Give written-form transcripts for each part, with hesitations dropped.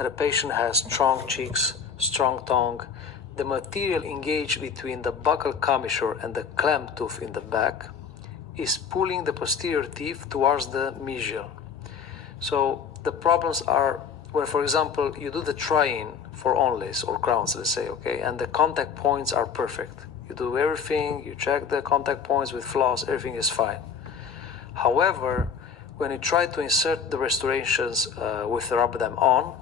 and the patient has strong cheeks, strong tongue, the material engaged between the buccal commissure and the clamp tooth in the back is pulling the posterior teeth towards the mesial. So the problems are when, for example, you do the try-in for onlays or crowns, let's say, okay, and the contact points are perfect. You do everything, you check the contact points with floss, everything is fine. However, when you try to insert the restorations with the rubber dam on,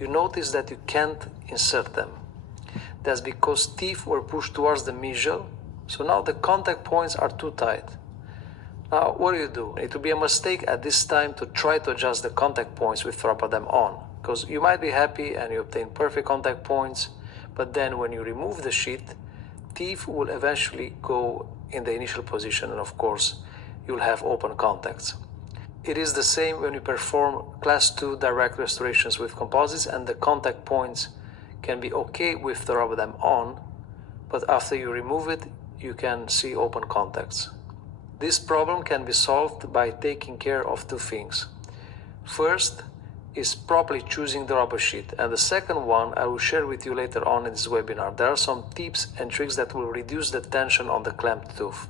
you notice that you can't insert them. That's because teeth were pushed towards the mesial, so now the contact points are too tight. Now, what do? It would be a mistake at this time to try to adjust the contact points with rubber dam on, because you might be happy and you obtain perfect contact points, but then when you remove the sheet, teeth will eventually go in the initial position, and of course, you'll have open contacts. It is the same when you perform class 2 direct restorations with composites, and the contact points can be okay with the rubber dam on, but after you remove it, you can see open contacts. This problem can be solved by taking care of two things. First is properly choosing the rubber sheet, and the second one I will share with you later on in this webinar. There are some tips and tricks that will reduce the tension on the clamped tooth.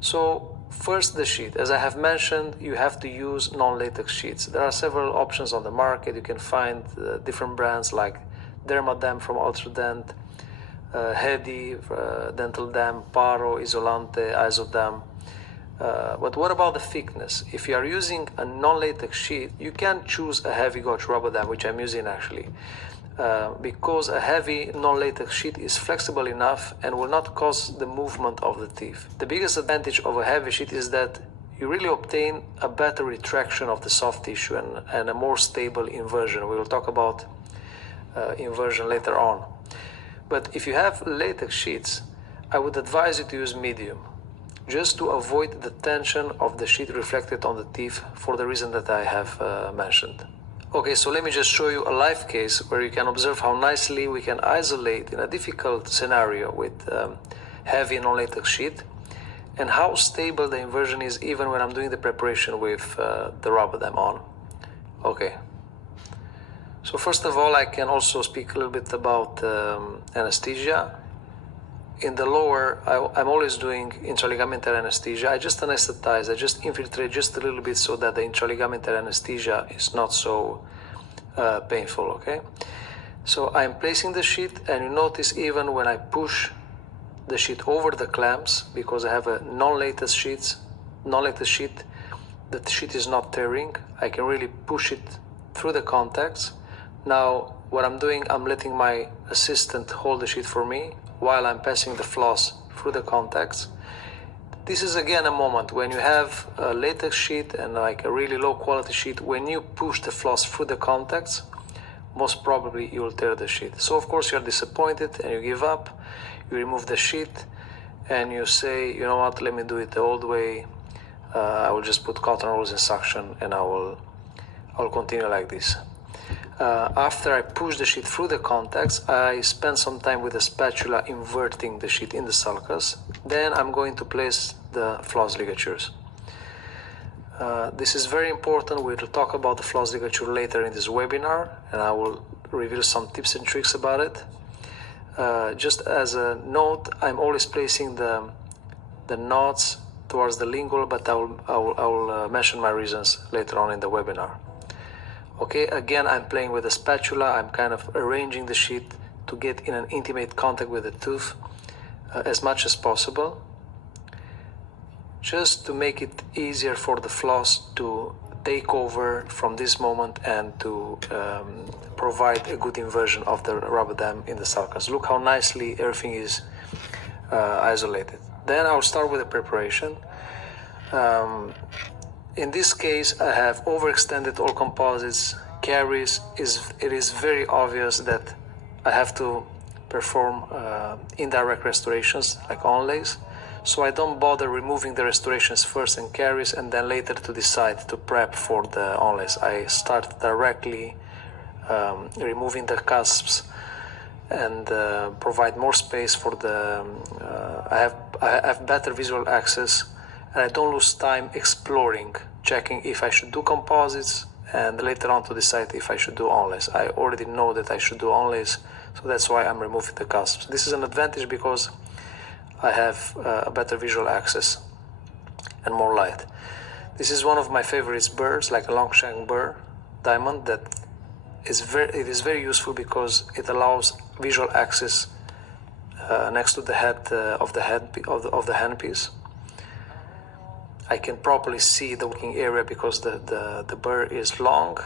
So first, the sheet. As I have mentioned, you have to use non-latex sheets. There are several options on the market. You can find different brands like Dermadam from Ultradent, Hedi, Dental Dam, Paro, Isolante, Isodam. But what about the thickness? If you are using a non-latex sheet, you can choose a heavy gauge rubber dam, which I'm using actually, because a heavy non-latex sheet is flexible enough and will not cause the movement of the teeth. The biggest advantage of a heavy sheet is that you really obtain a better retraction of the soft tissue and a more stable inversion. We will talk about inversion later on. But if you have latex sheets, I would advise you to use medium, just to avoid the tension of the sheet reflected on the teeth for the reason that I have mentioned. Okay, so let me just show you a live case where you can observe how nicely we can isolate in a difficult scenario with heavy non-latex sheet, and how stable the inversion is even when I'm doing the preparation with the rubber dam on. Okay. So first of all, I can also speak a little bit about anesthesia. In the lower, I'm always doing intraligamental anesthesia. I just anesthetize, I just infiltrate just a little bit so that the intraligamental anesthesia is not so painful, okay? So I'm placing the sheet, and you notice even when I push the sheet over the clamps, because I have a non-latex sheet, the sheet is not tearing. I can really push it through the contacts. Now, what I'm doing, I'm letting my assistant hold the sheet for me while I'm passing the floss through the contacts. This is again a moment when you have a latex sheet and like a really low quality sheet. When you push the floss through the contacts, most probably you will tear the sheet. So of course you're disappointed and you give up, you remove the sheet and you say, you know what, let me do it the old way. I will just put cotton rolls in suction and I will continue like this. After I push the sheet through the contacts, I spend some time with a spatula inverting the sheet in the sulcus. Then I'm going to place the floss ligatures. This is very important. We'll talk about the floss ligature later in this webinar, and I will reveal some tips and tricks about it. Just as a note, I'm always placing the knots towards the lingual, but I will mention my reasons later on in the webinar. Okay, again, I'm playing with a spatula. I'm kind of arranging the sheet to get in an intimate contact with the tooth as much as possible, just to make it easier for the floss to take over from this moment and to provide a good inversion of the rubber dam in the sulcus. Look how nicely everything is isolated. Then I'll start with the preparation. In this case, I have overextended all composites, caries. It is very obvious that I have to perform indirect restorations like onlays. So I don't bother removing the restorations first and caries and then later to decide to prep for the onlays. I start directly removing the cusps and provide more space for the, I have better visual access, and I don't lose time exploring, checking if I should do composites and later on to decide if I should do onlays. I already know that I should do onlays, so that's why I'm removing the cusps. This is an advantage because I have a better visual access and more light. This is one of my favorite burrs, like a long shank burr diamond, that is very useful because it allows visual access next to the head of the handpiece. I can properly see the working area because the burr is long,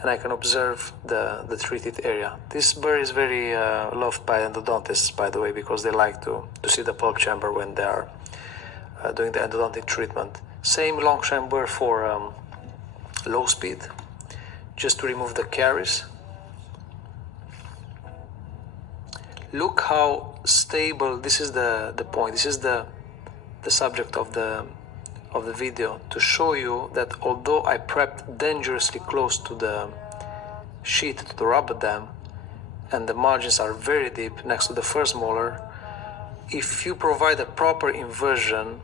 and I can observe the treated area. This burr is very loved by endodontists, by the way, because they like to see the pulp chamber when they are doing the endodontic treatment. Same long shank burr for low speed, just to remove the caries. Look how stable, this is the point, this is the subject of the video, to show you that although I prepped dangerously close to the sheet, to the rubber dam, and the margins are very deep next to the first molar, if you provide a proper inversion,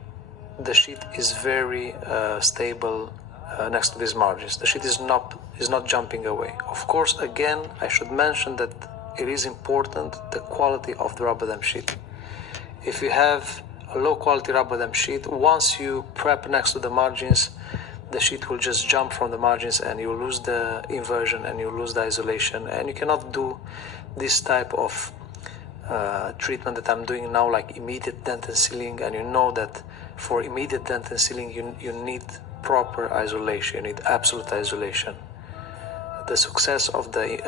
the sheet is very stable next to these margins. The sheet is not jumping away. Of course, again, I should mention that it is important the quality of the rubber dam sheet. If you have a low quality rubber dam sheet, once you prep next to the margins, the sheet will just jump from the margins and you lose the inversion and you lose the isolation, and you cannot do this type of treatment that I'm doing now, like immediate dentin sealing. And you know that for immediate dentin sealing you need proper isolation, you need absolute isolation. The success of the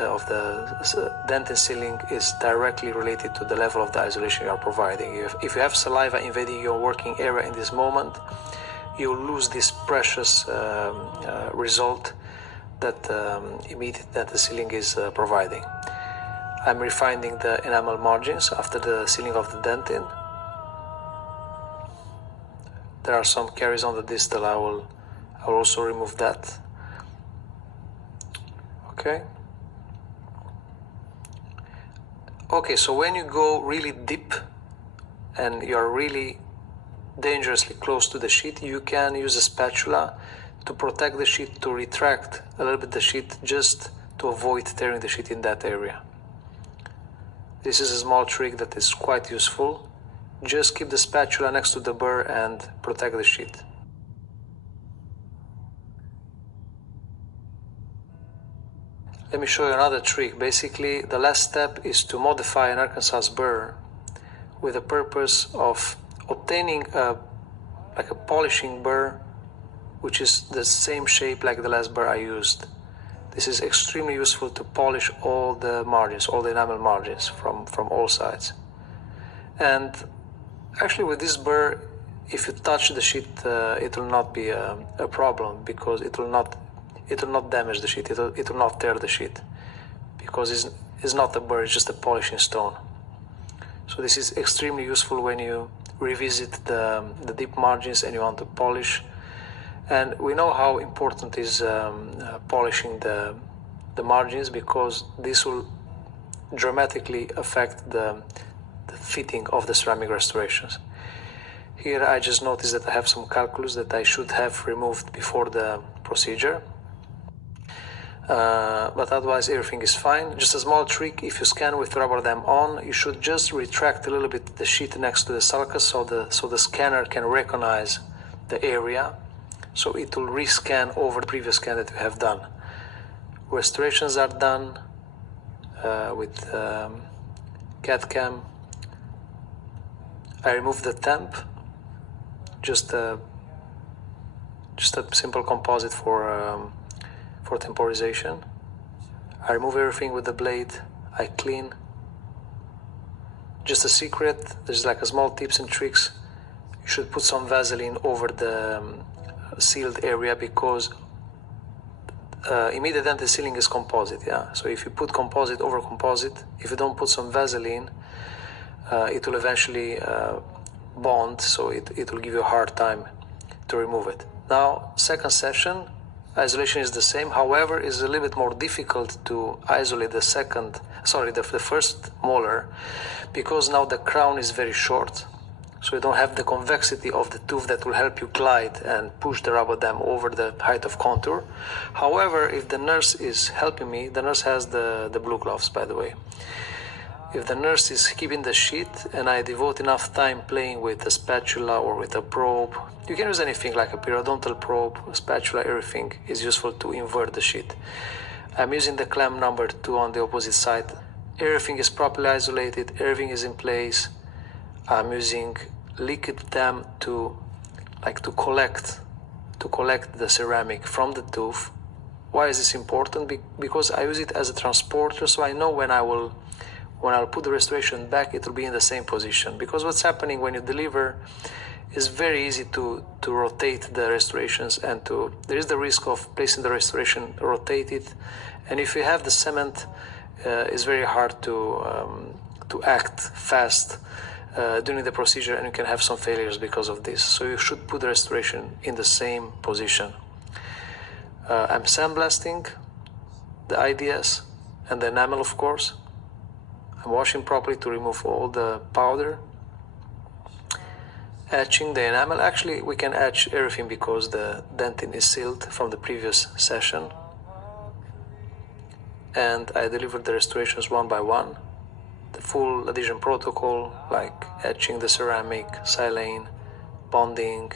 dentin sealing is directly related to the level of the isolation you are providing. If you have saliva invading your working area in this moment, you lose this precious result that immediate dentin sealing is providing. I'm refining the enamel margins after the sealing of the dentin. There are some caries on the distal. I will also remove that. Okay, so when you go really deep and you're really dangerously close to the sheet, you can use a spatula to protect the sheet, to retract a little bit the sheet, just to avoid tearing the sheet in that area. This is a small trick that is quite useful. Just keep the spatula next to the burr and protect the sheet. Let me show you another trick. Basically, the last step is to modify an Arkansas burr with the purpose of obtaining like a polishing burr, which is the same shape like the last burr I used. This is extremely useful to polish all the margins, all the enamel margins from all sides. And actually with this burr, if you touch the sheet, it will not be a problem, because it will not damage the sheet, it will not tear the sheet, because it's not a burr, it's just a polishing stone. So this is extremely useful when you revisit the deep margins and you want to polish. And we know how important is polishing the margins, because this will dramatically affect the fitting of the ceramic restorations. Here I just noticed that I have some calculus that I should have removed before the procedure. But otherwise everything is fine. Just a small trick: if you scan with rubber dam on, you should just retract a little bit the sheet next to the sulcus, so the scanner can recognize the area, so it will rescan over the previous scan that you have done. Restorations are done with CAD/CAM. I remove the temp, just a simple composite for temporization. I remove everything with the blade. I clean. Just a secret, there's like a small tips and tricks. You should put some Vaseline over the sealed area, because immediate dentin sealing is composite, yeah. So if you put composite over composite, if you don't put some Vaseline, it will eventually bond, so it will give you a hard time to remove it. Now, second session, isolation is the same. However, it's a little bit more difficult to isolate the first molar, because now the crown is very short. so you don't have the convexity of the tooth that will help you glide and push the rubber dam over the height of contour. However, if the nurse is helping me, the nurse has the blue gloves, by the way. If the nurse is keeping the sheet and I devote enough time playing with a spatula or with a probe, you can use anything like a periodontal probe, a spatula, everything is useful to invert the sheet. I'm using the clamp number 2 on the opposite side. Everything is properly isolated, everything is in place. I'm using liquid dam to collect the ceramic from the tooth. Why is this important? Because I use it as a transporter, so I know when I'll put the restoration back, it will be in the same position. Because what's happening when you deliver is very easy to rotate the restorations, and there is the risk of placing the restoration rotated, and if you have the cement, it's very hard to act fast during the procedure, and you can have some failures because of this. So you should put the restoration in the same position. I'm sandblasting the IDS and the enamel, of course. I'm washing properly to remove all the powder. Etching the enamel. Actually, we can etch everything because the dentin is sealed from the previous session. And I delivered the restorations one by one. The full adhesion protocol, like etching the ceramic, silane, bonding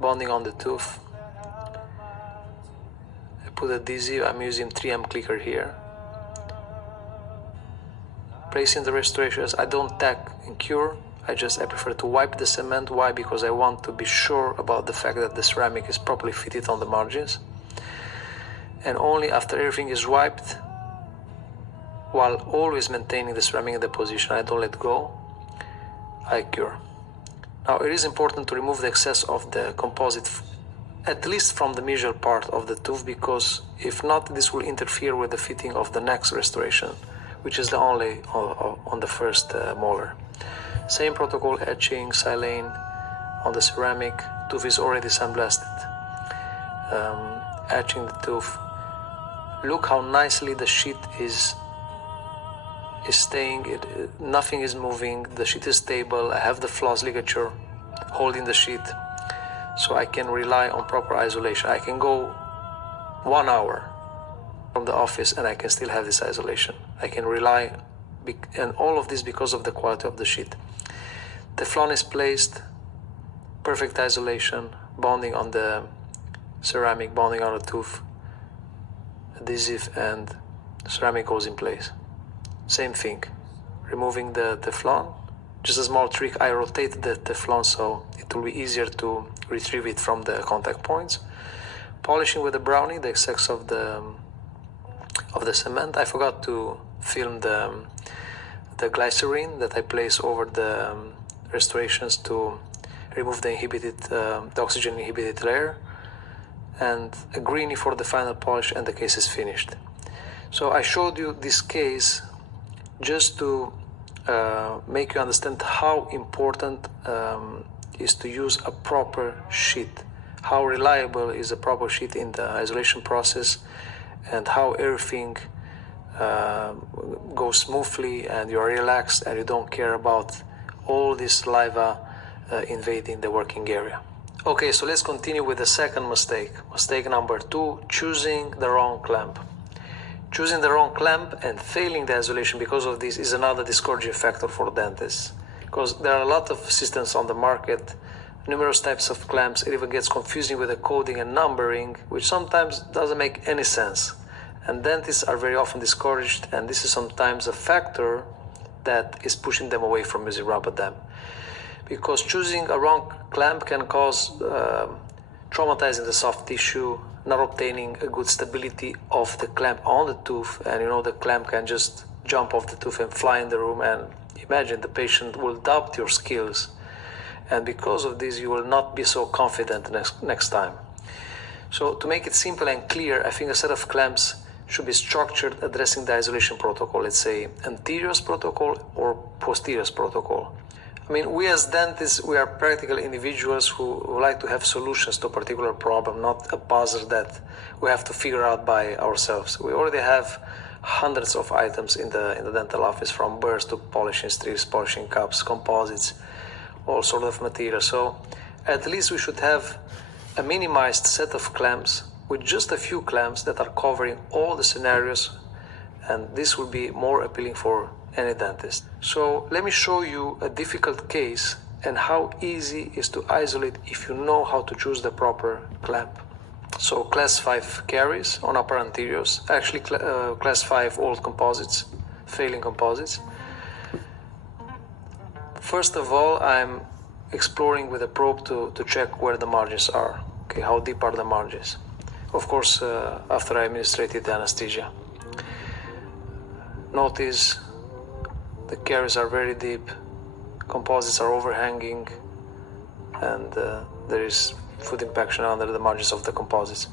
on the tooth. I put adhesive. I'm using 3M clicker here. Placing the restorations. I don't tack and cure. I prefer to wipe the cement. Why? Because I want to be sure about the fact that the ceramic is properly fitted on the margins. And only after everything is wiped, while always maintaining the ceramic in the position, I don't let go, I cure. Now it is important to remove the excess of the composite, at least from the mesial part of the tooth, because if not, this will interfere with the fitting of the next restoration, which is the only on the first molar. Same protocol, etching, silane on the ceramic. Tooth is already sandblasted. Etching the tooth. Look how nicely the sheet is staying. Nothing is moving. The sheet is stable. I have the floss ligature holding the sheet, so I can rely on proper isolation. I can go 1 hour from the office and I can still have this isolation. I can rely, and all of this because of the quality of the sheet. Teflon is placed, perfect isolation, bonding on the ceramic, bonding on the tooth, adhesive, and ceramic goes in place. Same thing, removing the Teflon. Just a small trick, I rotate the Teflon so it will be easier to retrieve it from the contact points. Polishing with the brownie, the excess of the cement. I forgot to film the glycerine that I place over the restorations to remove the oxygen inhibited layer, and a greenie for the final polish, and the case is finished. So I showed you this case just to make you understand how important is to use a proper sheet, how reliable is a proper sheet in the isolation process, and how everything goes smoothly and you are relaxed and you don't care about all this saliva invading the working area. Okay, so let's continue with the second mistake. Mistake number 2, choosing the wrong clamp. Choosing the wrong clamp and failing the isolation because of this is another discouraging factor for dentists, because there are a lot of systems on the market, numerous types of clamps. It even gets confusing with the coding and numbering, which sometimes doesn't make any sense. And dentists are very often discouraged, and this is sometimes a factor that is pushing them away from using rubber dam. Because choosing a wrong clamp can cause traumatizing the soft tissue, not obtaining a good stability of the clamp on the tooth, and the clamp can just jump off the tooth and fly in the room, and imagine the patient will doubt your skills, and because of this you will not be so confident next time. So to make it simple and clear, I think a set of clamps should be structured addressing the isolation protocol, let's say anterior protocol or posterior protocol. I mean, we as dentists, we are practical individuals who like to have solutions to a particular problem, not a puzzle that we have to figure out by ourselves. We already have hundreds of items in the dental office, from burrs to polishing strips, polishing cups, composites. all sort of material. So at least we should have a minimized set of clamps with just a few clamps that are covering all the scenarios, and this will be more appealing for any dentist. So let me show you a difficult case and how easy it is to isolate if you know how to choose the proper clamp. So class 5 caries on upper anteriors, actually class 5 old composites, failing composites. First of all, I'm exploring with a probe to check where the margins are. Okay, how deep are the margins? Of course, after I administrated the anesthesia. Notice the caries are very deep, composites are overhanging, and there is food impaction under the margins of the composites.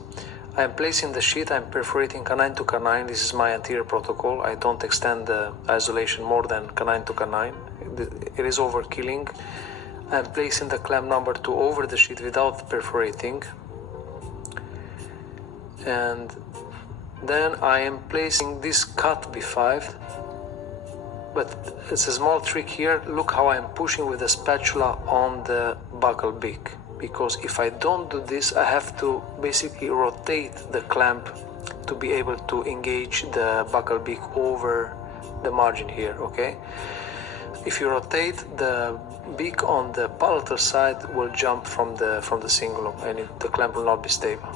I am placing the sheet, I'm perforating canine to canine. This is my anterior protocol. I don't extend the isolation more than canine to canine. It is overkilling. I'm placing the clamp number 2 over the sheet without perforating. And then I am placing this cut B5. But it's a small trick here. Look how I'm pushing with the spatula on the buccal beak. Because if I don't do this, I have to basically rotate the clamp to be able to engage the buccal beak over the margin here, okay? If you rotate, the beak on the palatal side will jump from the cingulum, and the clamp will not be stable.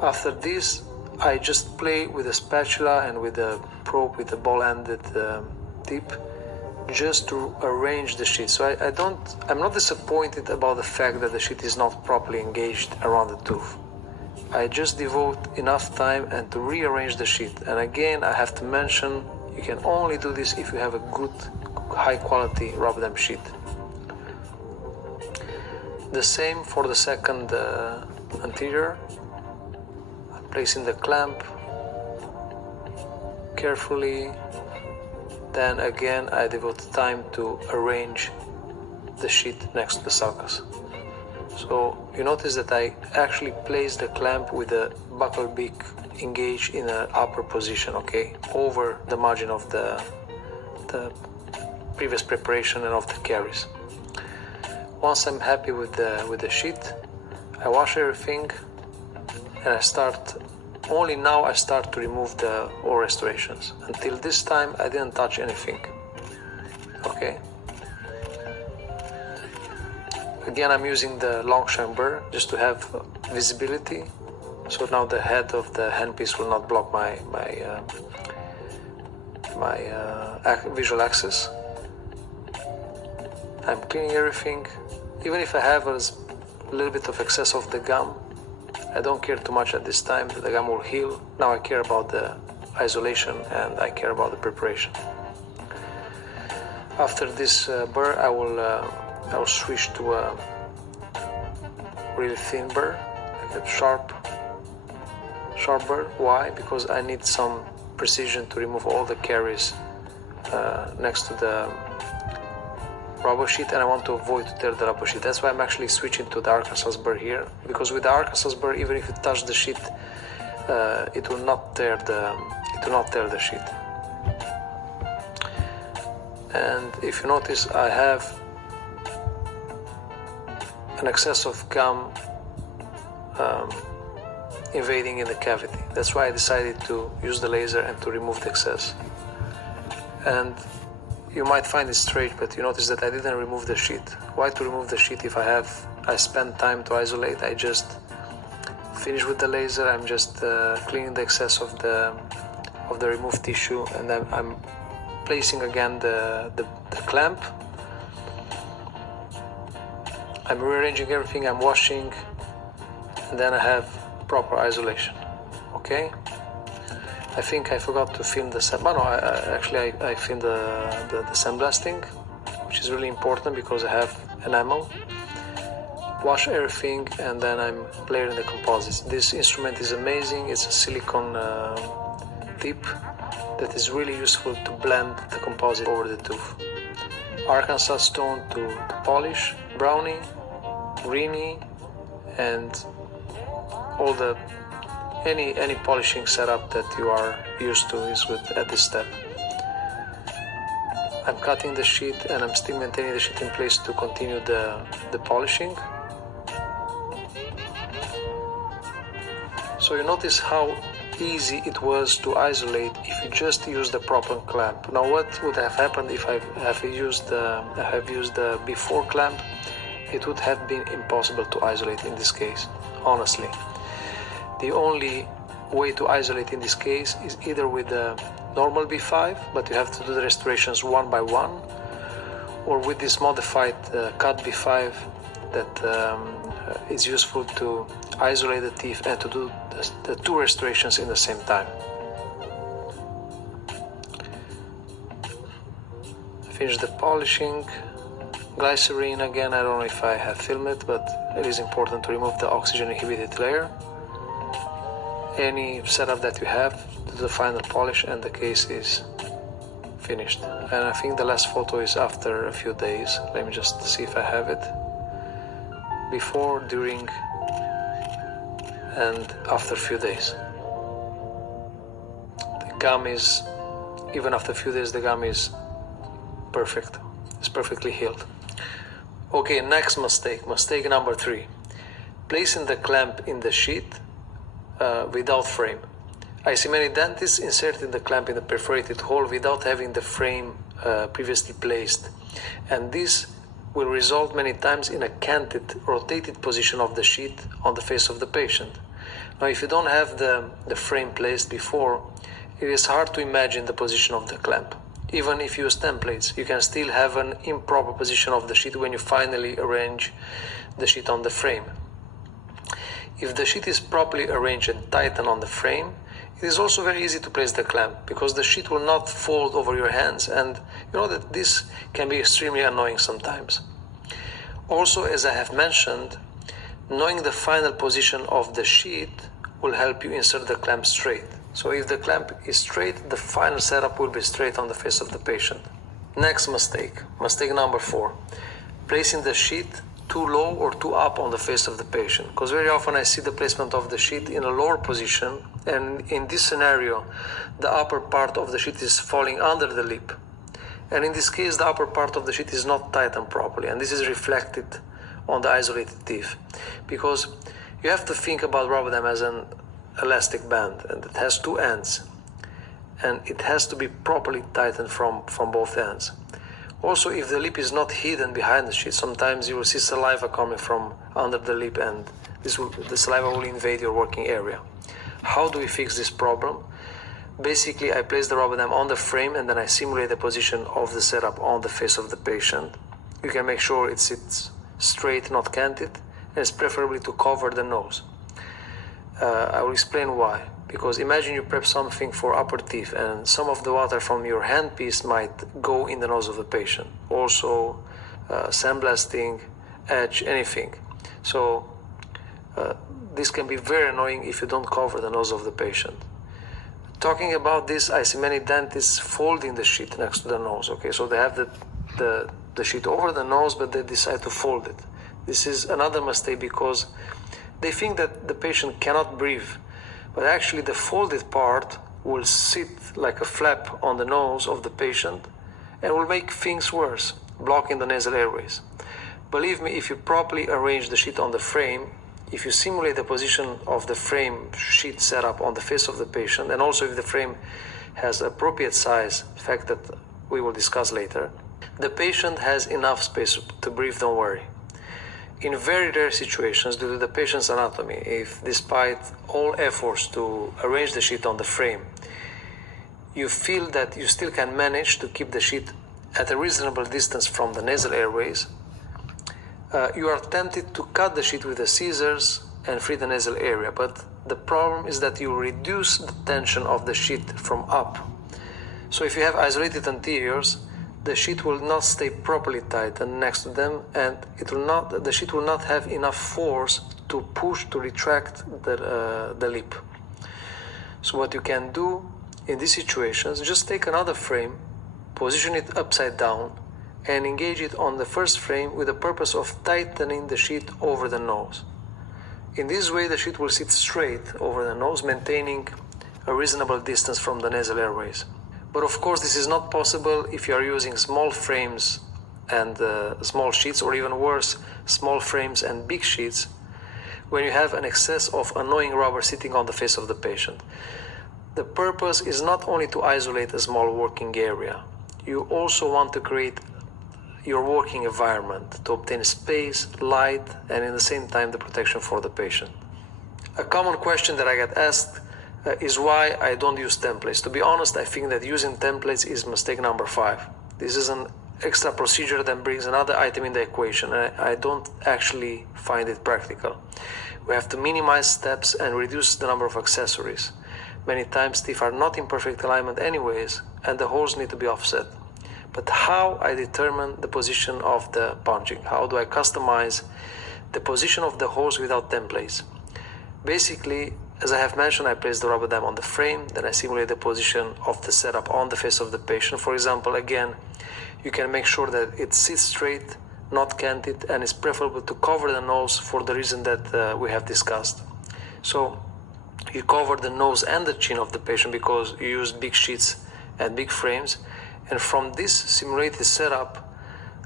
After this, I just play with the spatula and with the probe with the ball-ended tip just to arrange the sheet. So I'm not disappointed about the fact that the sheet is not properly engaged around the tooth. I just devote enough time and to rearrange the sheet. And again, I have to mention, you can only do this if you have a good, high quality rub dam sheet. The same for the second anterior. I'm placing the clamp carefully. Then again, I devote time to arrange the sheet next to the sulcus. So you notice that I actually place the clamp with the buccal beak engaged in an upper position, okay, over the margin of the previous preparation and of the caries. Once I'm happy with the sheet, I wash everything, and I start. Only now I start to remove the oral restorations. Until this time, I didn't touch anything. Okay. Again, I'm using the Longshank burr just to have visibility. So now the head of the handpiece will not block my visual access. I'm cleaning everything. Even if I have a little bit of excess of the gum, I don't care too much at this time. The gum will heal. Now I care about the isolation and I care about the preparation. After this burr, I will switch to a really thin burr, like a sharp burr. Why? Because I need some precision to remove all the caries next to the rubber sheet, and I want to avoid to tear the rubber sheet. That's why I'm actually switching to the Arkansas burr here, because with the Arkansas burr, even if you touch the sheet, it will not tear the sheet. And if you notice, I have an excess of gum invading in the cavity. That's why I decided to use the laser and to remove the excess. And you might find it strange, but you notice that I didn't remove the sheet. Why to remove the sheet if I spend time to isolate? I just finish with the laser. I'm just cleaning the excess of the removed tissue, and then I'm placing again the clamp. I'm rearranging everything, I'm washing, and then I have proper isolation. Okay? I think I forgot to film the I filmed the sandblasting, which is really important because I have enamel. Wash everything, and then I'm layering the composites. This instrument is amazing. It's a silicone tip that is really useful to blend the composite over the tooth. Arkansas stone to polish, brownie, greeny, and all the any polishing setup that you are used to is with at this step. I'm cutting the sheet and I'm still maintaining the sheet in place to continue the polishing. So you notice how easy it was to isolate if you just use the proper clamp. Now what would have happened if I have used the before clamp? It would have been impossible to isolate in this case, honestly. The only way to isolate in this case is either with the normal B5, but you have to do the restorations one by one, or with this modified cut B5 that is useful to isolate the teeth and to do the two restorations in the same time. Finish the polishing. Glycerine again, I don't know if I have filmed it, but it is important to remove the oxygen inhibited layer. Any setup that you have, do the final polish and the case is finished. And I think the last photo is after a few days. Let me just see if I have it. Before, during, and after a few days. The gum is, even after a few days, the gum is perfect. It's perfectly healed. Okay, next mistake. Mistake number 3. Placing the clamp in the sheet without frame. I see many dentists inserting the clamp in the perforated hole without having the frame previously placed. And this will result many times in a canted, rotated position of the sheet on the face of the patient. Now, if you don't have the frame placed before, it is hard to imagine the position of the clamp. Even if you use templates, you can still have an improper position of the sheet when you finally arrange the sheet on the frame. If the sheet is properly arranged and tightened on the frame, it is also very easy to place the clamp because the sheet will not fold over your hands, and you know that this can be extremely annoying sometimes. Also, as I have mentioned, knowing the final position of the sheet will help you insert the clamp straight. So if the clamp is straight, the final setup will be straight on the face of the patient. Next mistake, mistake number 4, placing the sheet too low or too up on the face of the patient. Because very often I see the placement of the sheet in a lower position, and in this scenario, the upper part of the sheet is falling under the lip. And in this case, the upper part of the sheet is not tightened properly, and this is reflected on the isolated teeth. Because you have to think about rubber dam as an elastic band, and it has 2 ends, and it has to be properly tightened from both ends. Also, if the lip is not hidden behind the sheet, sometimes you will see saliva coming from under the lip, and the saliva will invade your working area. How do we fix this problem? Basically, I place the rubber dam on the frame and then I simulate the position of the setup on the face of the patient. You can make sure it sits straight, not canted, and it's preferably to cover the nose. I will explain why. Because imagine you prep something for upper teeth and some of the water from your handpiece might go in the nose of the patient. Also, sandblasting, edge, anything. So this can be very annoying if you don't cover the nose of the patient. Talking about this, I see many dentists folding the sheet next to the nose. Okay, so they have the sheet over the nose, but they decide to fold it. This is another mistake because they think that the patient cannot breathe, but actually the folded part will sit like a flap on the nose of the patient and will make things worse, blocking the nasal airways. Believe me, if you properly arrange the sheet on the frame, if you simulate the position of the frame sheet setup on the face of the patient, and also if the frame has appropriate size, fact that we will discuss later, the patient has enough space to breathe, don't worry. In very rare situations, due to the patient's anatomy, if despite all efforts to arrange the sheet on the frame, you feel that you still can manage to keep the sheet at a reasonable distance from the nasal airways, you are tempted to cut the sheet with the scissors and free the nasal area, but the problem is that you reduce the tension of the sheet from up. So if you have isolated anteriors, the sheet will not stay properly tightened next to them, and the sheet will not have enough force to push to retract the lip. So what you can do in these situations, just take another frame, position it upside down, and engage it on the first frame with the purpose of tightening the sheet over the nose. In this way, the sheet will sit straight over the nose, maintaining a reasonable distance from the nasal airways. But of course, this is not possible if you are using small frames and small sheets, or even worse, small frames and big sheets, when you have an excess of annoying rubber sitting on the face of the patient. The purpose is not only to isolate a small working area, you also want to create your working environment to obtain space, light, and in the same time the protection for the patient. A common question that I get asked is why I don't use templates. To be honest, I think that using templates is mistake number 5. This is an extra procedure that brings another item in the equation, and I don't actually find it practical. We have to minimize steps and reduce the number of accessories. Many times teeth are not in perfect alignment anyways, and the holes need to be offset. But how I determine the position of the punching? How do I customize the position of the holes without templates? Basically, as I have mentioned, I place the rubber dam on the frame, then I simulate the position of the setup on the face of the patient. For example, again, you can make sure that it sits straight, not canted, and it's preferable to cover the nose for the reason that we have discussed. So you cover the nose and the chin of the patient because you use big sheets and big frames, and from this simulated setup,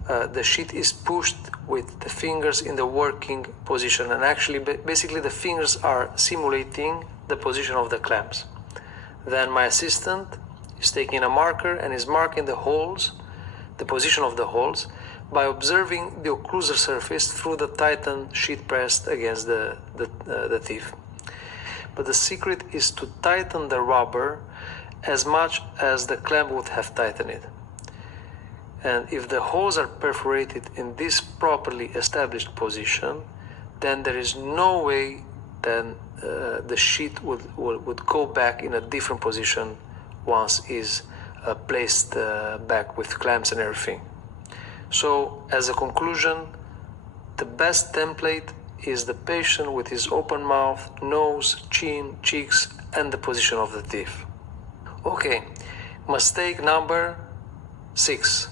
the sheet is pushed with the fingers in the working position, and actually basically the fingers are simulating the position of the clamps. Then my assistant is taking a marker and is marking the holes, the position of the holes, by observing the occlusal surface through the tightened sheet pressed against the teeth. But the secret is to tighten the rubber as much as the clamp would have tightened it. And if the holes are perforated in this properly established position, then there is no way then the sheet would go back in a different position once is placed back with clamps and everything. So as a conclusion, the best template is the patient with his open mouth, nose, chin, cheeks, and the position of the teeth. Okay, mistake number 6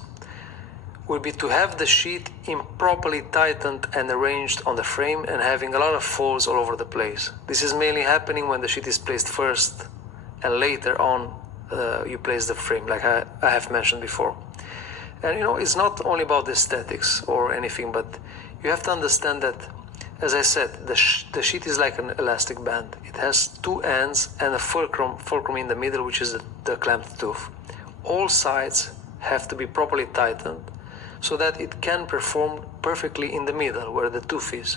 would be to have the sheet improperly tightened and arranged on the frame and having a lot of folds all over the place. This is mainly happening when the sheet is placed first and later on you place the frame, like I have mentioned before. And it's not only about the aesthetics or anything, but you have to understand that, as I said, the sheet is like an elastic band. It has two ends and a fulcrum in the middle, which is the clamped tooth. All sides have to be properly tightened so that it can perform perfectly in the middle where the tooth is.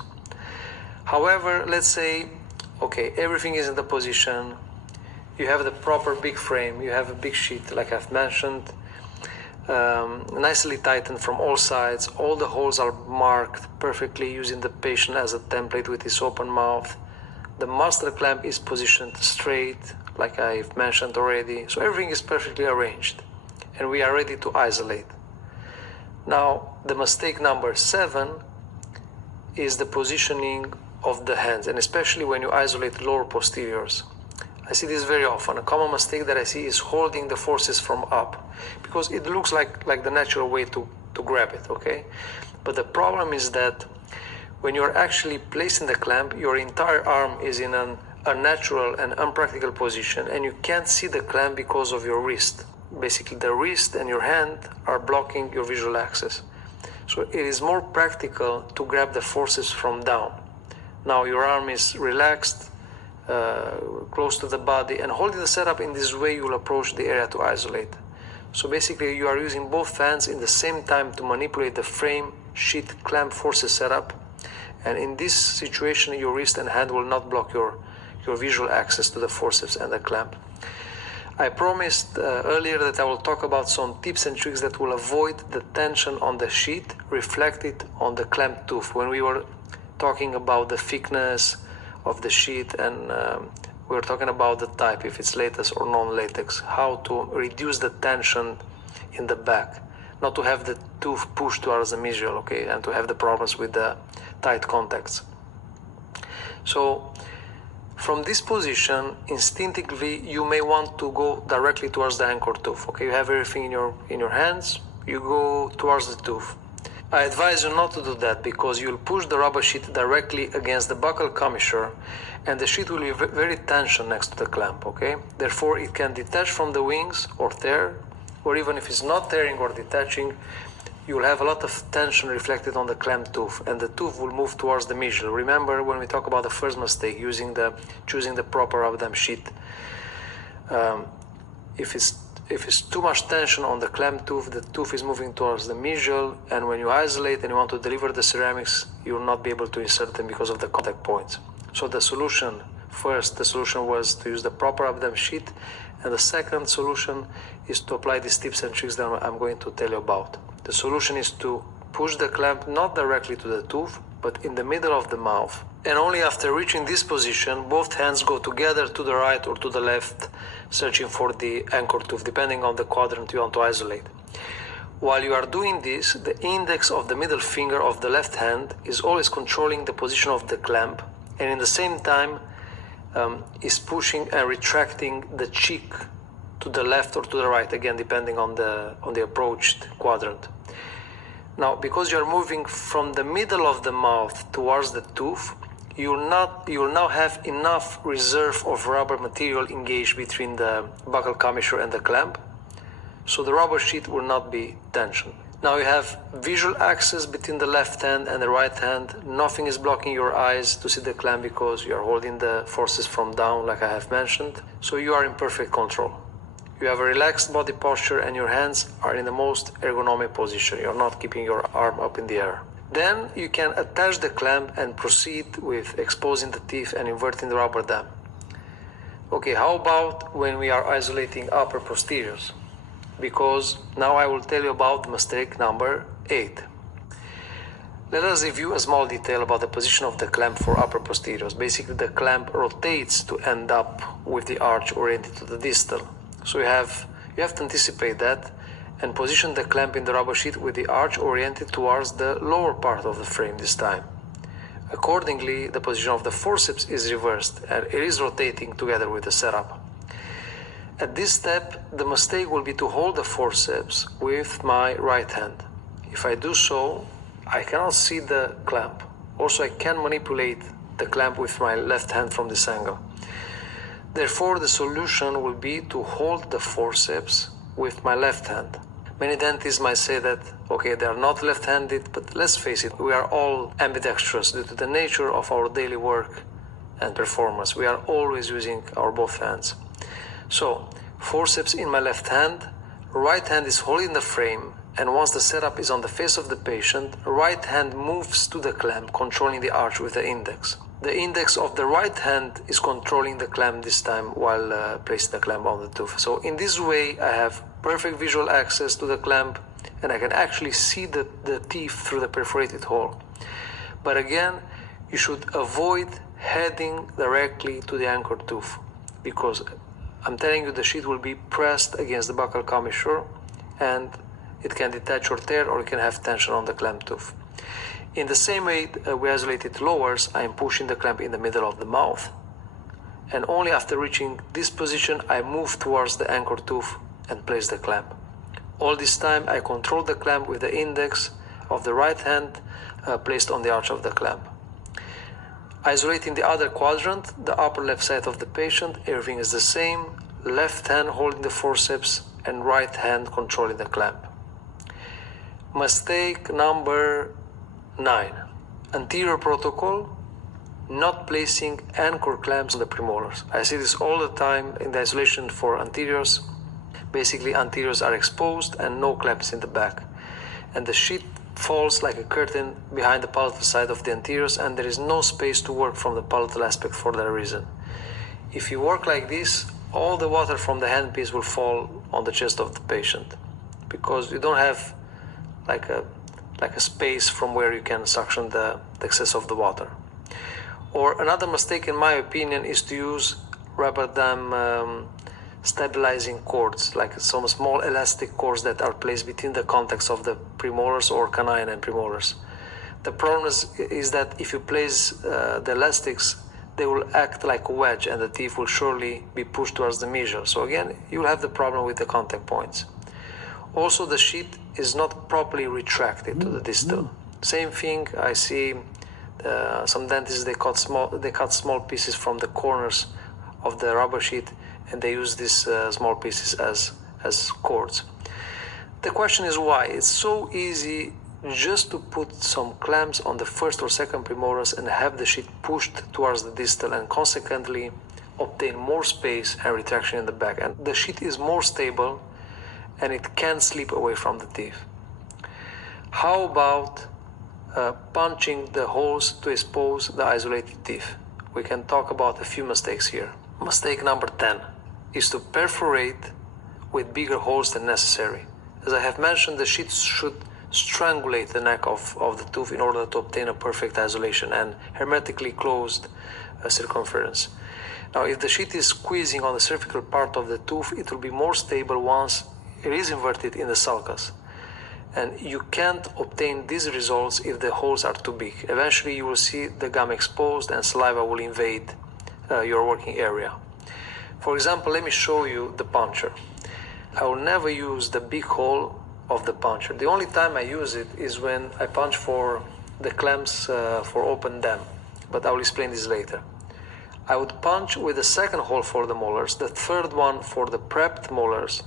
However, let's say, okay, everything is in the position, you have the proper big frame, you have a big sheet like I've mentioned, nicely tightened from all sides, all the holes are marked perfectly using the patient as a template with his open mouth, the master clamp is positioned straight like I've mentioned already, so everything is perfectly arranged and we are ready to isolate. Now, the mistake number 7 is the positioning of the hands, and especially when you isolate lower posteriors. I see this very often. A common mistake that I see is holding the forceps from up, because it looks like the natural way to grab it, okay? But the problem is that when you're actually placing the clamp, your entire arm is in an unnatural and unpractical position, and you can't see the clamp because of your wrist. Basically, the wrist and your hand are blocking your visual access. So it is more practical to grab the forceps from down. Now your arm is relaxed, close to the body, and holding the setup in this way, you will approach the area to isolate. So basically, you are using both hands in the same time to manipulate the frame, sheet, clamp, forceps setup. And in this situation, your wrist and hand will not block your visual access to the forceps and the clamp. I promised earlier that I will talk about some tips and tricks that will avoid the tension on the sheet reflected on the clamp tooth. When we were talking about the thickness of the sheet and we were talking about the type, if it's latex or non-latex, how to reduce the tension in the back, not to have the tooth pushed towards the mesial, okay, and to have the problems with the tight contacts. So from this position, instinctively, you may want to go directly towards the anchor tooth. Okay, you have everything in your hands, you go towards the tooth. I advise you not to do that because you'll push the rubber sheet directly against the buccal commissure and the sheet will be very tension next to the clamp, okay? Therefore, it can detach from the wings or tear, or even if it's not tearing or detaching, you will have a lot of tension reflected on the clamp tooth and the tooth will move towards the mesial. Remember when we talk about the first mistake, choosing the proper rubber dam sheet. If it's too much tension on the clamp tooth, the tooth is moving towards the mesial, and when you isolate and you want to deliver the ceramics, you will not be able to insert them because of the contact points. So the solution was to use the proper rubber dam sheet, and the second solution is to apply these tips and tricks that I'm going to tell you about. The solution is to push the clamp not directly to the tooth, but in the middle of the mouth. And only after reaching this position, both hands go together to the right or to the left, searching for the anchor tooth, depending on the quadrant you want to isolate. While you are doing this, the index of the middle finger of the left hand is always controlling the position of the clamp, and in the same time is pushing and retracting the cheek to the left or to the right, again depending on the approached quadrant. Now, because you are moving from the middle of the mouth towards the tooth, you will now have enough reserve of rubber material engaged between the buccal commissure and the clamp, so the rubber sheet will not be tensioned. Now you have visual access between the left hand and the right hand. Nothing is blocking your eyes to see the clamp because you are holding the forces from down, like I have mentioned, so you are in perfect control. You have a relaxed body posture and your hands are in the most ergonomic position. You're not keeping your arm up in the air. Then you can attach the clamp and proceed with exposing the teeth and inverting the rubber dam. Okay, how about when we are isolating upper posteriors? Because now I will tell you about mistake number 8. Let us review a small detail about the position of the clamp for upper posteriors. Basically, the clamp rotates to end up with the arch oriented to the distal. So you have to anticipate that and position the clamp in the rubber sheet with the arch oriented towards the lower part of the frame this time. Accordingly, the position of the forceps is reversed and it is rotating together with the setup. At this step, the mistake will be to hold the forceps with my right hand. If I do so, I cannot see the clamp. Also, I can manipulate the clamp with my left hand from this angle. Therefore, the solution will be to hold the forceps with my left hand. Many dentists might say that, okay, they are not left-handed, but let's face it, we are all ambidextrous due to the nature of our daily work and performance. We are always using our both hands. So, forceps in my left hand, right hand is holding the frame, and once the setup is on the face of the patient, right hand moves to the clamp, controlling the arch with the index. The index of the right hand is controlling the clamp this time while placing the clamp on the tooth. So in this way, I have perfect visual access to the clamp and I can actually see the teeth through the perforated hole. But again, you should avoid heading directly to the anchor tooth because I'm telling you the sheet will be pressed against the buccal commissure and it can detach or tear or it can have tension on the clamp tooth. In the same way we isolated lowers, I am pushing the clamp in the middle of the mouth. And only after reaching this position, I move towards the anchor tooth and place the clamp. All this time, I control the clamp with the index of the right hand placed on the arch of the clamp. Isolating the other quadrant, the upper left side of the patient, everything is the same. Left hand holding the forceps and right hand controlling the clamp. Mistake number 9. Anterior protocol, not placing anchor clamps on the premolars. I see this all the time in the isolation for anteriors. Basically, anteriors are exposed and no clamps in the back. And the sheet falls like a curtain behind the palatal side of the anteriors and there is no space to work from the palatal aspect for that reason. If you work like this, all the water from the handpiece will fall on the chest of the patient because you don't have like a space from where you can suction the excess of the water. Or another mistake in my opinion is to use rubber dam stabilizing cords, like some small elastic cords that are placed between the contacts of the premolars or canine and premolars. The problem is that if you place the elastics, they will act like a wedge and the teeth will surely be pushed towards the mesial. So again, you'll have the problem with the contact points. Also, the sheet is not properly retracted to the distal. Same thing, I see some dentists, they cut small pieces from the corners of the rubber sheet, and they use these small pieces as cords. The question is why. It's so easy just to put some clamps on the first or second premolars and have the sheet pushed towards the distal, and consequently obtain more space and retraction in the back, and the sheet is more stable and it can slip away from the teeth. How about punching the holes to expose the isolated teeth? We can talk about a few mistakes here. Mistake number 10 is to perforate with bigger holes than necessary. As I have mentioned, the sheet should strangulate the neck of the tooth in order to obtain a perfect isolation and hermetically closed circumference. Now, if the sheet is squeezing on the cervical part of the tooth, it will be more stable once it is inverted in the sulcus. And you can't obtain these results if the holes are too big. Eventually, you will see the gum exposed and saliva will invade your working area. For example, let me show you the puncture. I will never use the big hole of the puncture. The only time I use it is when I punch for the clamps for open dam, but I will explain this later. I would punch with the second hole for the molars, the third one for the prepped molars,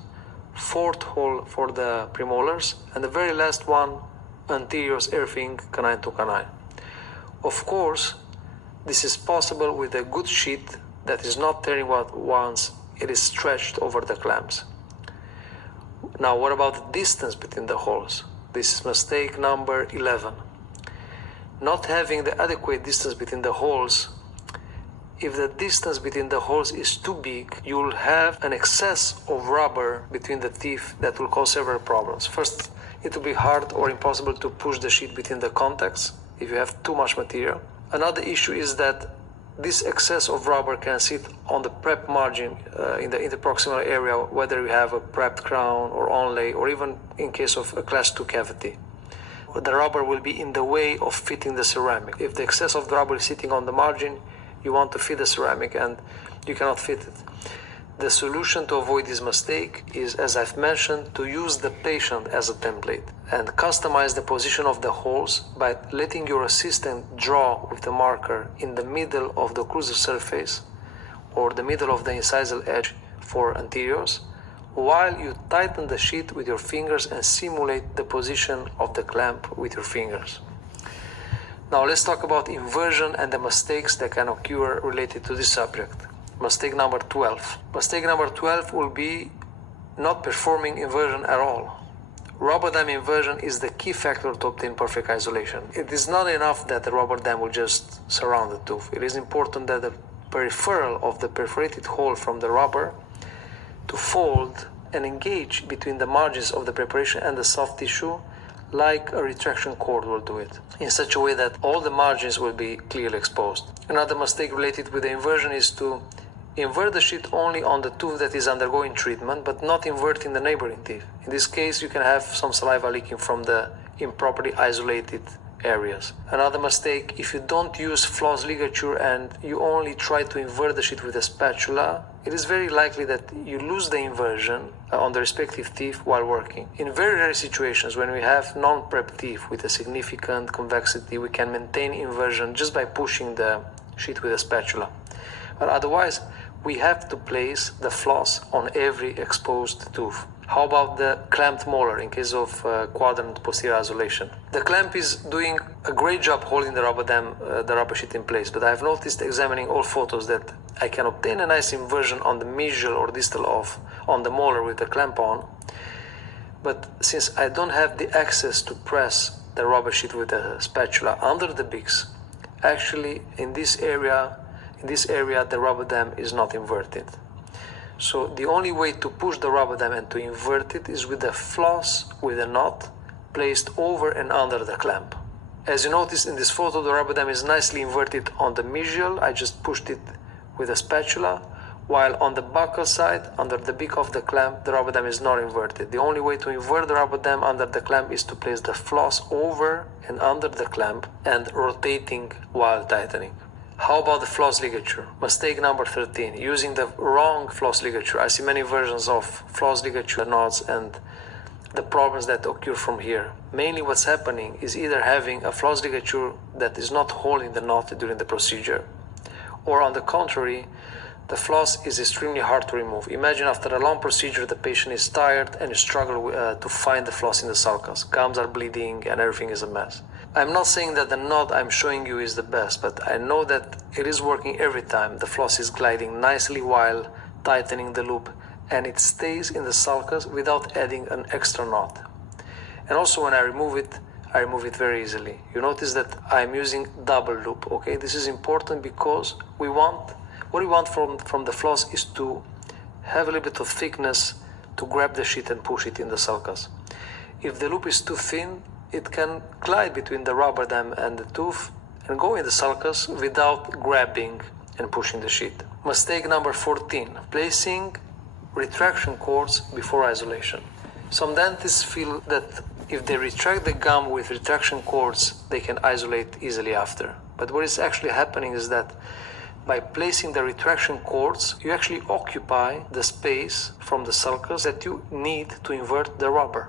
fourth hole for the premolars, and the very last one, anteriors, everything canine to canine. Of course, this is possible with a good sheet that is not tearing out once it is stretched over the clamps. Now, what about the distance between the holes? This is mistake number 11. Not having the adequate distance between the holes. If the distance between the holes is too big, you will have an excess of rubber between the teeth that will cause several problems. First, it will be hard or impossible to push the sheet between the contacts if you have too much material. Another issue is that this excess of rubber can sit on the prep margin in the interproximal area, whether you have a prepped crown or onlay, or even in case of a class 2 cavity. The rubber will be in the way of fitting the ceramic. If the excess of the rubber is sitting on the margin, you want to fit the ceramic and you cannot fit it. The solution to avoid this mistake is, as I've mentioned, to use the patient as a template and customize the position of the holes by letting your assistant draw with the marker in the middle of the occlusive surface or the middle of the incisal edge for anteriors, while you tighten the sheet with your fingers and simulate the position of the clamp with your fingers. Now let's talk about inversion and the mistakes that can occur related to this subject. Mistake number 12. Mistake number 12 will be not performing inversion at all. Rubber dam inversion is the key factor to obtain perfect isolation. It is not enough that the rubber dam will just surround the tooth. It is important that the peripheral of the perforated hole from the rubber to fold and engage between the margins of the preparation and the soft tissue, like a retraction cord will do it, in such a way that all the margins will be clearly exposed. Another mistake related with the inversion is to invert the sheet only on the tooth that is undergoing treatment, but not inverting the neighboring teeth. In this case, you can have some saliva leaking from the improperly isolated areas. Another mistake, if you don't use floss ligature and you only try to invert the sheet with a spatula, it is very likely that you lose the inversion on the respective teeth while working. In very rare situations, when we have non-prep teeth with a significant convexity, we can maintain inversion just by pushing the sheet with a spatula. But otherwise, we have to place the floss on every exposed tooth. How about the clamped molar in case of quadrant posterior isolation? The clamp is doing a great job holding the rubber sheet in place, but I've noticed examining all photos that I can obtain a nice inversion on the mesial or distal on the molar with the clamp on. But since I don't have the access to press the rubber sheet with a spatula under the beaks, actually in this area the rubber dam is not inverted. So the only way to push the rubber dam and to invert it is with the floss with a knot placed over and under the clamp. As you notice in this photo, the rubber dam is nicely inverted on the mesial. I just pushed it with a spatula, while on the buccal side, under the beak of the clamp, the rubber dam is not inverted. The only way to invert the rubber dam under the clamp is to place the floss over and under the clamp and rotating while tightening. How about the floss ligature? Mistake number 13, using the wrong floss ligature. I see many versions of floss ligature knots, and the problems that occur from here. Mainly what's happening is either having a floss ligature that is not holding the knot during the procedure, or on the contrary, the floss is extremely hard to remove. Imagine after a long procedure, the patient is tired and you struggle to find the floss in the sulcus. Gums are bleeding and everything is a mess. I'm not saying that the knot I'm showing you is the best, but I know that it is working every time. The floss is gliding nicely while tightening the loop, and it stays in the sulcus without adding an extra knot. And also when I remove it very easily. You notice that I'm using double loop, okay? This is important because what we want from the floss is to have a little bit of thickness to grab the sheet and push it in the sulcus. If the loop is too thin, it can glide between the rubber dam and the tooth and go in the sulcus without grabbing and pushing the sheet. Mistake number 14, placing retraction cords before isolation. Some dentists feel that if they retract the gum with retraction cords, they can isolate easily after. But what is actually happening is that by placing the retraction cords, you actually occupy the space from the sulcus that you need to invert the rubber.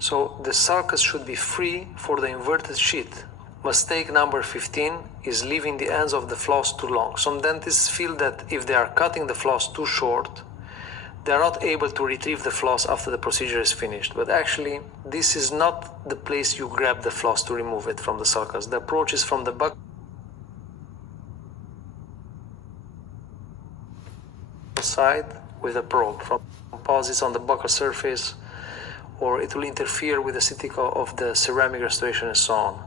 So the sulcus should be free for the inverted sheet. Mistake number 15 is leaving the ends of the floss too long. Some dentists feel that if they are cutting the floss too short, they are not able to retrieve the floss after the procedure is finished. But actually, this is not the place you grab the floss to remove it from the sulcus. The approach is from the buccal side with a probe from deposits on the buccal surface, or it will interfere with the aesthetic of the ceramic restoration and so on.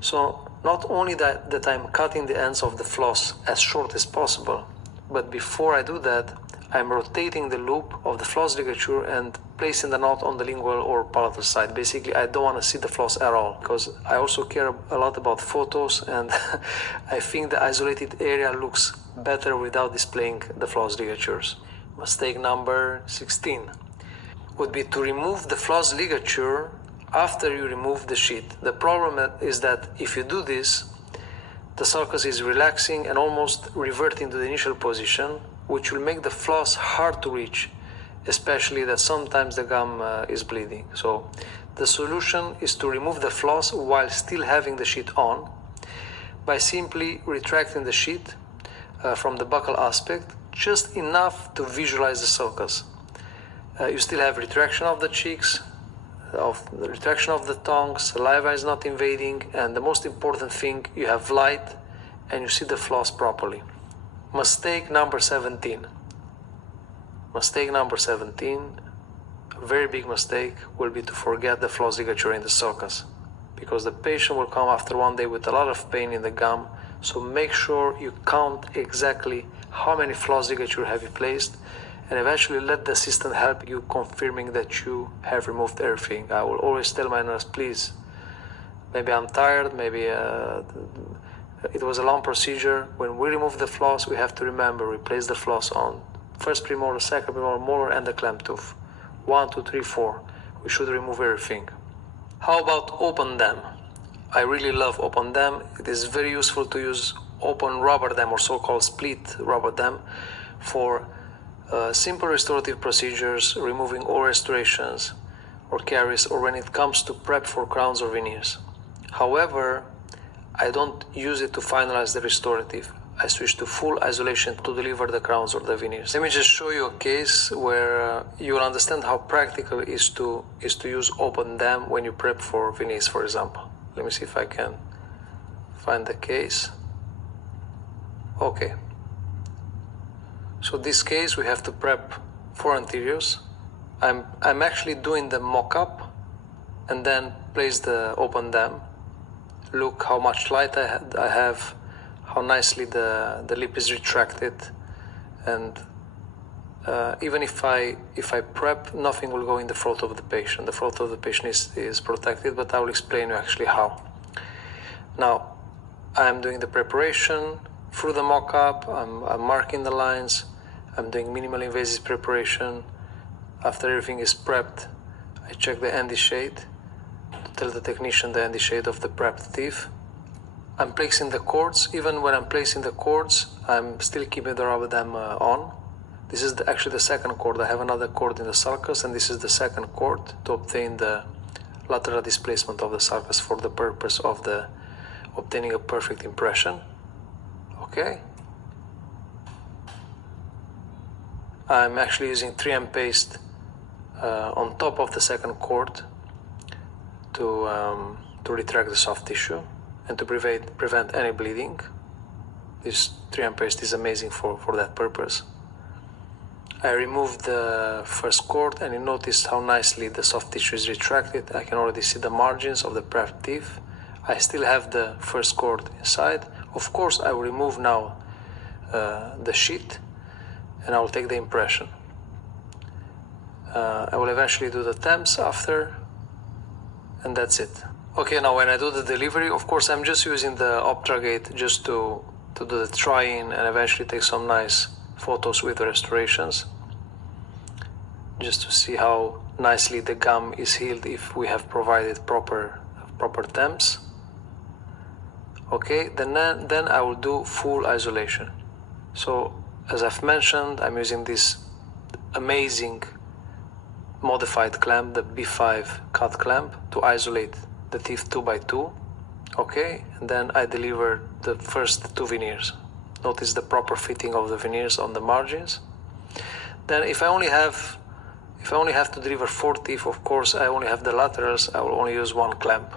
So not only that I'm cutting the ends of the floss as short as possible, but before I do that, I'm rotating the loop of the floss ligature and placing the knot on the lingual or palatal side. Basically, I don't want to see the floss at all because I also care a lot about photos, and I think the isolated area looks better without displaying the floss ligatures. Mistake number 16 would be to remove the floss ligature after you remove the sheet. The problem is that if you do this, the sulcus is relaxing and almost reverting to the initial position, which will make the floss hard to reach, especially that sometimes the gum is bleeding. So the solution is to remove the floss while still having the sheet on by simply retracting the sheet from the buccal aspect, just enough to visualize the sulcus. You still have retraction of the cheeks, the retraction of the tongue, saliva is not invading, and the most important thing, you have light and you see the floss properly. Mistake number 17. Mistake number 17, a very big mistake, will be to forget the floss ligature in the sulcus, because the patient will come after one day with a lot of pain in the gum. So make sure you count exactly how many floss ligature have you placed, and eventually let the assistant help you confirming that you have removed everything. I will always tell my nurse, please, maybe I'm tired, maybe it was a long procedure. When we remove the floss, we have to remember, we place the floss on first premolar, second premolar, molar, and the clamp tooth. 1, 2, 3, 4. We should remove everything. How about open dam? I really love open dam. It is very useful to use open rubber dam or so-called split rubber dam for simple restorative procedures, removing all restorations or caries, or when it comes to prep for crowns or veneers. However, I don't use it to finalize the restorative. I switch to full isolation to deliver the crowns or the veneers. Let me just show you a case where you will understand how practical it is to use open dam when you prep for veneers, for example. Let me see if I can find the case. Okay. So this case, we have to prep 4 anteriors. I'm actually doing the mock-up and then place the open dam. Look how much light I have, how nicely the lip is retracted, and even if I prep, nothing will go in the throat of the patient. The throat of the patient is protected, but I will explain you actually how. Now, I'm doing the preparation through the mock-up, I'm marking the lines, I'm doing minimal invasive preparation. After everything is prepped, I check the Andy shade to tell the technician the Andy shade of the prepped teeth. I'm placing the cords. Even when I'm placing the cords, I'm still keeping the rubber dam on. This is actually the second chord. I have another chord in the sulcus, and this is the second chord to obtain the lateral displacement of the sulcus for the purpose of obtaining a perfect impression. Okay. I'm actually using 3M paste on top of the second chord to retract the soft tissue and to prevent any bleeding. This 3M paste is amazing for that purpose. I removed the first chord, and you notice how nicely the soft tissue is retracted. I can already see the margins of the prep teeth. I still have the first chord inside. Of course, I will remove now the sheet, and I will take the impression. I will eventually do the temps after, and that's it. Okay, now when I do the delivery, of course, I'm just using the Optragate just to do the try-in and eventually take some nice photos with the restorations, just to see how nicely the gum is healed if we have provided proper temps. Okay, then I will do full isolation. So as I've mentioned, I'm using this amazing modified clamp, the B5 cut clamp, to isolate the teeth 2 by 2. Okay, and then I deliver the first 2 veneers. Notice the proper fitting of the veneers on the margins. Then if I only have to deliver 4 teeth, of course I only have the laterals. I will only use 1 clamp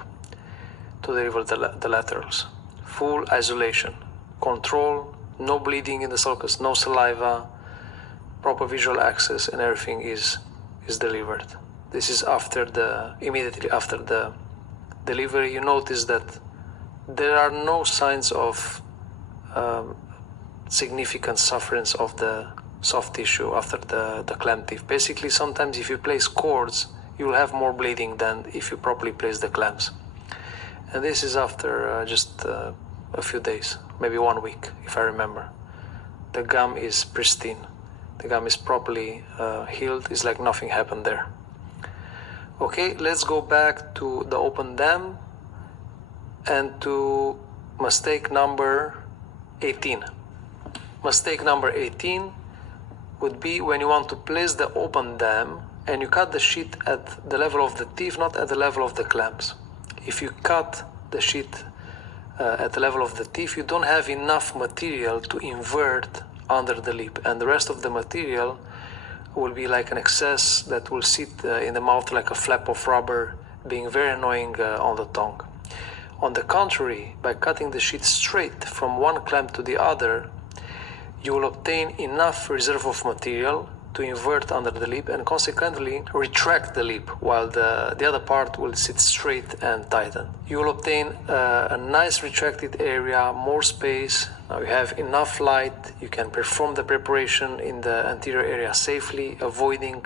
to deliver the laterals. Full isolation, control, no bleeding in the sulcus, no saliva, proper visual access, and everything is delivered. This is immediately after the delivery. You notice that there are no signs of significant sufferance of the soft tissue after the clamp teeth. Basically, sometimes if you place cords, you will have more bleeding than if you properly place the clamps. And this is after just a few days, maybe 1 week, if I remember. The gum is pristine. The gum is properly healed. It's like nothing happened there. Okay, let's go back to the open dam and to mistake number 18. Mistake number 18 would be when you want to place the open dam and you cut the sheet at the level of the teeth, not at the level of the clamps. If you cut the sheet at the level of the teeth, you don't have enough material to invert under the lip, and the rest of the material will be like an excess that will sit in the mouth like a flap of rubber, being very annoying on the tongue. On the contrary, by cutting the sheet straight from one clamp to the other, you will obtain enough reserve of material to invert under the lip and consequently retract the lip, while the other part will sit straight and tighten. You will obtain a nice retracted area, more space. Now you have enough light. You can perform the preparation in the anterior area safely, avoiding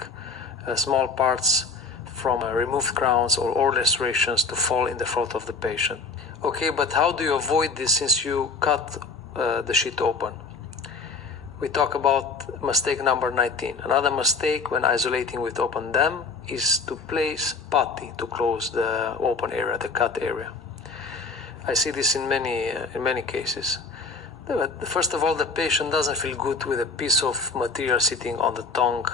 small parts from removed crowns or oral restorations to fall in the throat of the patient. Okay, but how do you avoid this since you cut the sheet open? We talk about mistake number 19. Another mistake when isolating with open dam is to place putty to close the open area, the cut area. I see this in many cases. First of all, the patient doesn't feel good with a piece of material sitting on the tongue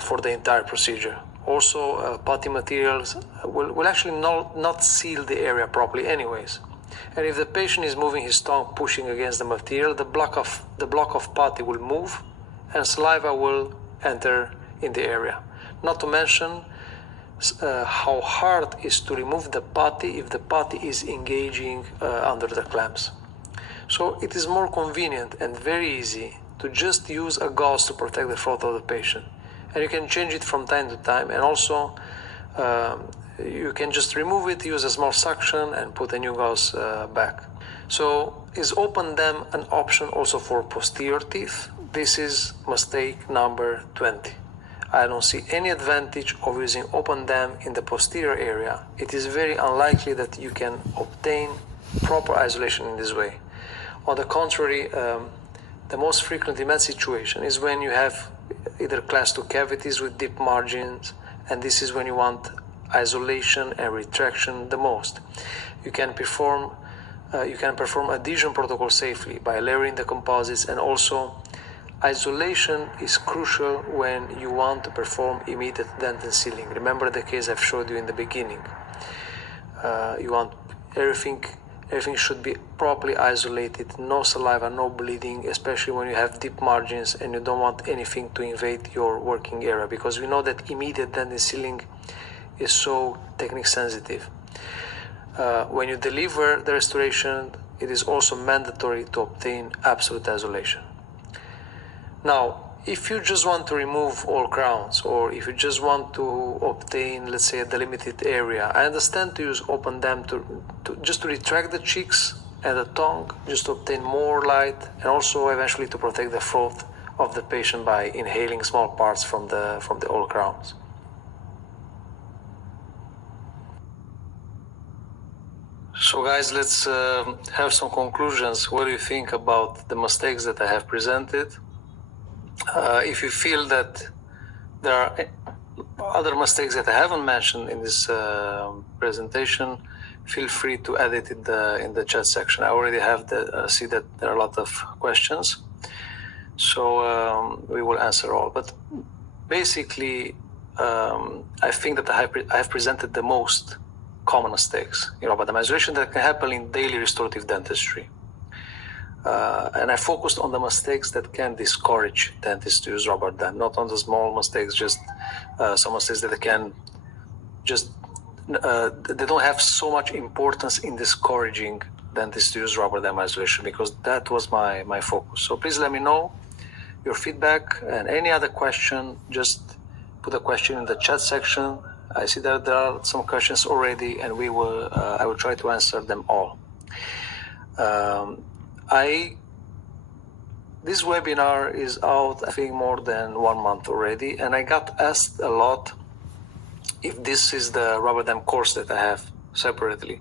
for the entire procedure. Also, putty materials will actually not seal the area properly anyways. And if the patient is moving his tongue, pushing against the material, the block of putty will move and saliva will enter in the area. Not to mention how hard it is to remove the putty if the putty is engaging under the clamps. So it is more convenient and very easy to just use a gauze to protect the throat of the patient. And you can change it from time to time, and also you can just remove it, use a small suction, and put a new gauze back. So is open dam an option also for posterior teeth? This is mistake number 20. I don't see any advantage of using open dam in the posterior area. It is very unlikely that you can obtain proper isolation in this way. On the contrary, the most frequently met situation is when you have either class 2 cavities with deep margins, and this is when you want isolation and retraction the most. You can perform adhesion protocol safely by layering the composites and also Isolation is crucial when you want to perform immediate dentin sealing. Remember the case I've showed you in the beginning. You want everything should be properly isolated, no saliva, no bleeding, especially when you have deep margins and you don't want anything to invade your working area, because we know that immediate dentin sealing is so technique sensitive. When you deliver the restoration, it is also mandatory to obtain absolute isolation. Now, if you just want to remove all crowns, or if you just want to obtain, let's say, a delimited area, I understand to use open dam to just to retract the cheeks and the tongue, just to obtain more light, and also eventually to protect the throat of the patient by inhaling small parts from the all crowns. So guys, let's have some conclusions. What do you think about the mistakes that I have presented? If you feel that there are other mistakes that I haven't mentioned in this presentation, feel free to add it in the chat section. I already have see that there are a lot of questions, so we will answer all. But basically, I think that I have presented the most common mistakes in rubber dam isolation that can happen in daily restorative dentistry. And I focused on the mistakes that can discourage dentists to use rubber dam, not on the small mistakes, just some mistakes that can just, they don't have so much importance in discouraging dentists to use rubber dam isolation, because that was my focus. So please let me know your feedback, and any other question, just put a question in the chat section. I see that there are some questions already, and I will try to answer them all. This webinar is out, I think, more than 1 month already, and I got asked a lot if this is the rubber dam course that I have separately,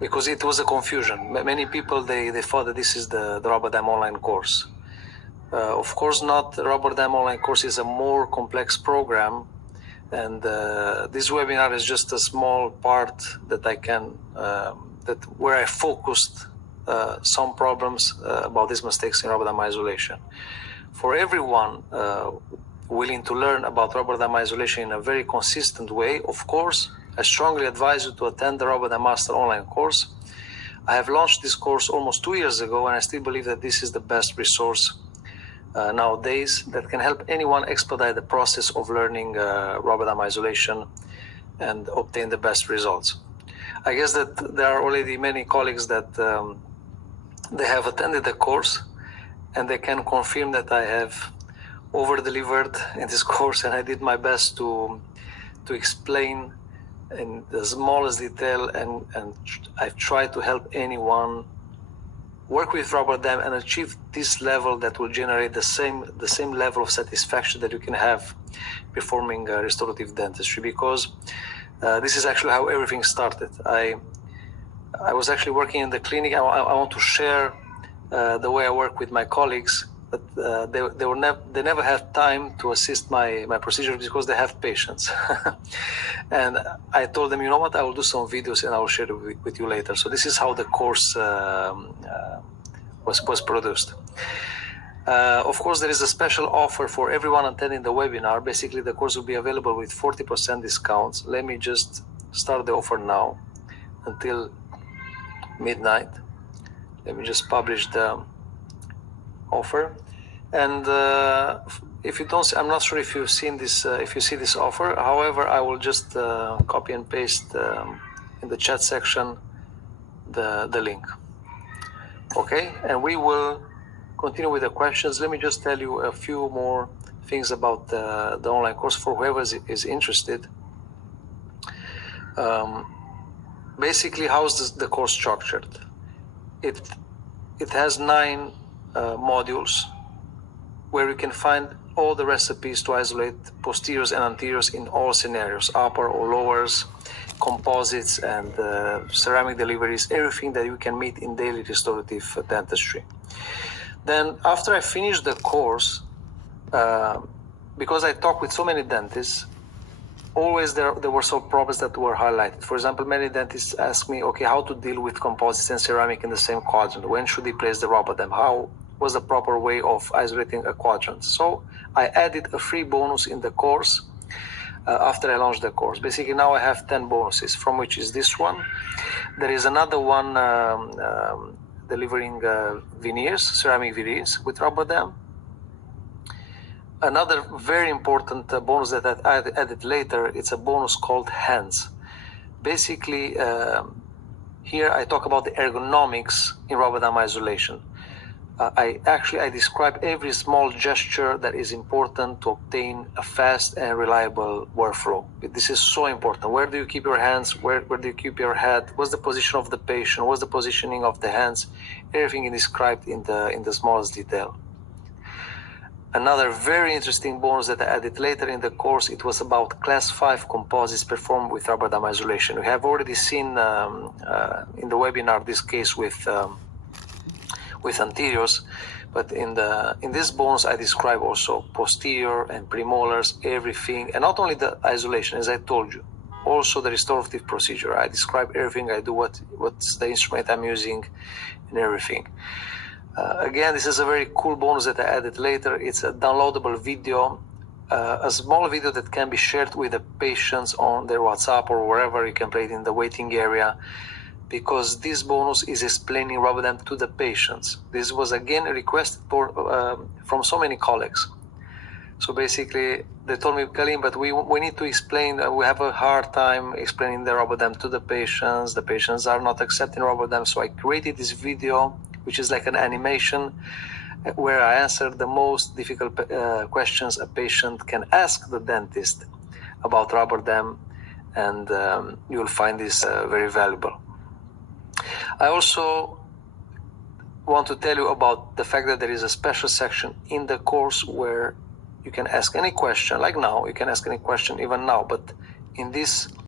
because it was a confusion. Many people, they thought that this is the rubber dam online course. Of course not. The rubber dam online course is a more complex program, and this webinar is just a small part that I can, where I focused some problems about these mistakes in rubber dam isolation. For everyone willing to learn about rubber dam isolation in a very consistent way, of course, I strongly advise you to attend the Rubber Dam Master online course. I have launched this course almost 2 years ago, and I still believe that this is the best resource nowadays that can help anyone expedite the process of learning rubber dam isolation and obtain the best results. I guess that there are already many colleagues that they have attended the course, and they can confirm that I have over-delivered in this course, and I did my best to explain in the smallest detail, and I've tried to help anyone work with rubber dam and achieve this level that will generate the same level of satisfaction that you can have performing restorative dentistry, because this is actually how everything started. I was actually working in the clinic. I want to share the way I work with my colleagues, but they never had time to assist my procedures because they have patients. And I told them, you know what, I will do some videos and I will share it with you later. So this is how the course was produced. Of course, there is a special offer for everyone attending the webinar. Basically, the course will be available with 40% discounts. Let me just start the offer now until midnight. Let me just publish the offer. And if you don't, I'm not sure if you've seen this, if you see this offer. However, I will just copy and paste in the chat section the link. Okay, and we will continue with the questions. Let me just tell you a few more things about the online course for whoever is interested. Basically, how is the course structured? It has 9 modules where you can find all the recipes to isolate posteriors and anteriors in all scenarios, upper or lowers, composites and ceramic deliveries, everything that you can meet in daily restorative dentistry. Then after I finished the course, because I talked with so many dentists, always there were some problems that were highlighted. For example, many dentists ask me, okay, how to deal with composites and ceramic in the same quadrant? When should they place the rubber dam? was the proper way of isolating a quadrant. So I added a free bonus in the course after I launched the course. Basically now I have 10 bonuses, from which is this one. There is another one delivering veneers, ceramic veneers with rubber dam. Another very important bonus that I added later, it's a bonus called hands. Basically, here I talk about the ergonomics in rubber dam isolation. I describe every small gesture that is important to obtain a fast and reliable workflow. This is so important. Where do you keep your hands? Where do you keep your head? What's the position of the patient? What's the positioning of the hands? Everything is described in the smallest detail. Another very interesting bonus that I added later in the course, it was about class 5 composites performed with rubber dam isolation. We have already seen in the webinar this case with anteriors, but in this bonus I describe also posterior and premolars, everything, and not only the isolation, as I told you, also the restorative procedure. I describe everything I do, what's the instrument I'm using, and everything. Again, this is a very cool bonus that I added later. It's a downloadable video, a small video that can be shared with the patients on their WhatsApp or wherever. You can play it in the waiting area, because this bonus is explaining rubber dam to the patients. This was again requested from so many colleagues. So basically, they told me, Kalim, but we need to explain, we have a hard time explaining the rubber dam to the patients. The patients are not accepting rubber dam. So I created this video, which is like an animation, where I answer the most difficult questions a patient can ask the dentist about rubber dam, and you'll find this very valuable. I also want to tell you about the fact that there is a special section in the course where you can ask any question, like now, you can ask any question even now, but in this